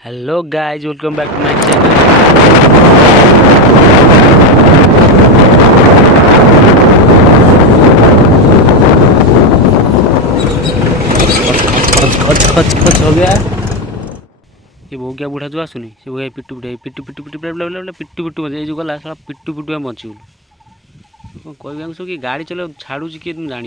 Hello guys, welcome back to my channel. खच खच हो गया। ये वो क्या बुढ़ा जो आसुनी से वो पिट्टू पिट्टू पिट्टू पिट्टू पिट्टू पिट्टू पिट्टू मजे जो गला साला पिट्टू पिट्टू में बचिगलु कह सब कि गाड़ी चलो छाड़ू किए तुम जान।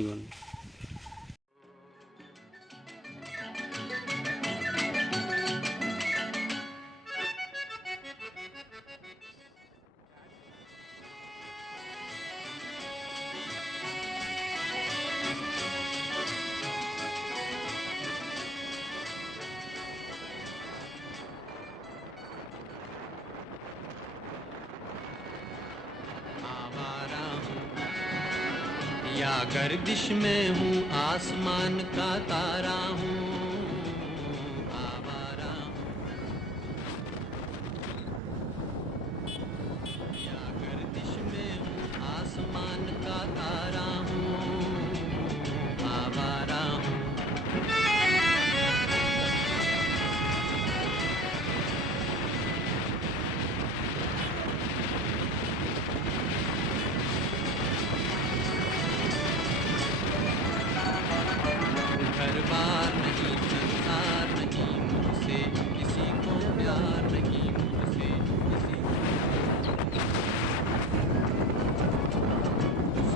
या गर्दिश में हूँ, आसमान का तारा हूँ, आवारा हूँ। या गर्दिश में हूँ, आसमान का तारा हूँ, आवारा हूँ। घर-बार नहीं, संसार नहीं, मुझसे किसी को प्यार नहीं, मुझसे किसी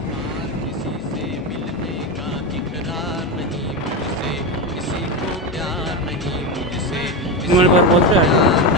पार किसी से मिलने का इकरार नहीं, मुझसे किसी को प्यार नहीं, मुझसे किसी को प्यार